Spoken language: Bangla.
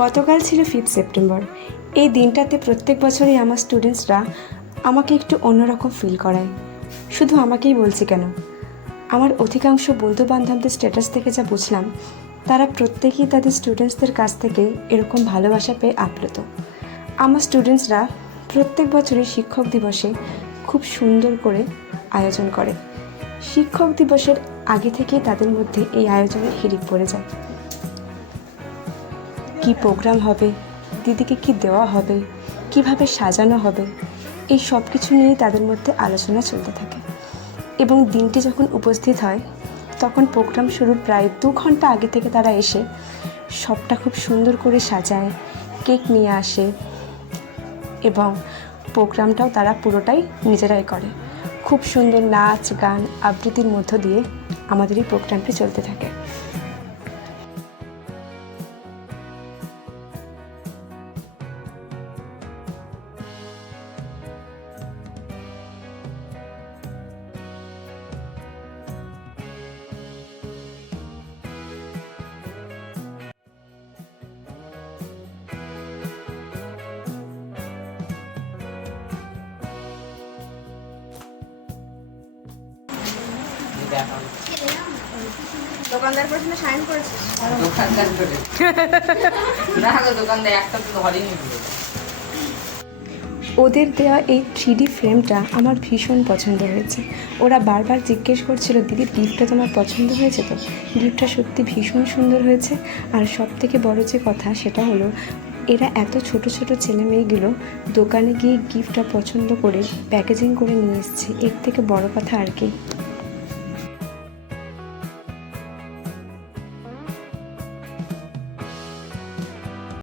গতকাল ছিল 5 সেপ্টেম্বর। এই দিনটাতে প্রত্যেক বছরই আমার স্টুডেন্টসরা আমাকে একটু অন্যরকম ফিল করায়। শুধু আমাকেই বলছি কেন, আমার অধিকাংশ বন্ধুবান্ধবদের স্ট্যাটাস থেকে যা বুঝলাম, তারা প্রত্যেকেই তাদের স্টুডেন্টসদের কাছ থেকে এরকম ভালোবাসা পেয়ে আপ্লুত। আমার স্টুডেন্টসরা প্রত্যেক বছরই শিক্ষক দিবসে খুব সুন্দর করে আয়োজন করে। শিক্ষক দিবসের আগে থেকেই তাদের মধ্যে এই আয়োজনের হিড়িক পড়ে যায়। কি প্রোগ্রাম হবে, দিদিকে কি দেওয়া হবে, কিভাবে সাজানো হবে, এই সব কিছু নিয়েই তাদের মধ্যে আলোচনা চলতে থাকে। এবং দিনটি যখন উপস্থিত হয়, তখন প্রোগ্রাম শুরুর প্রায় 2 ঘন্টা আগে থেকে তারা এসে সবটা খুব সুন্দর করে সাজায়, কেক নিয়ে আসে এবং প্রোগ্রামটাও তারা পুরোটাই নিজেরাই করে। খুব সুন্দর নাচ, গান, আবৃত্তির মধ্য দিয়ে আমাদের এই প্রোগ্রামটি চলতে থাকে। দোকানদার পর্যন্ত সাইন করেছিস? দোকানদার করে না গো, দোকানদার একটা তো ধরেনি। ওদের দেওয়া এই 3D ফ্রেমটা আমার ভীষণ পছন্দ হয়েছে। ওরা বারবার জিজ্ঞেস করছিল, দিদি গিফটটা তোমার পছন্দ হয়েছে তো? গিফটটা সত্যি ভীষণ সুন্দর হয়েছে। আর সব থেকে বড় যে কথা সেটা হলো, এরা এত ছোট ছোট ছেলে মেয়েগুলো দোকানে গিয়ে গিফটটা পছন্দ করে প্যাকেজিং করে নিয়ে এসছে। এর থেকে বড় কথা আর কি।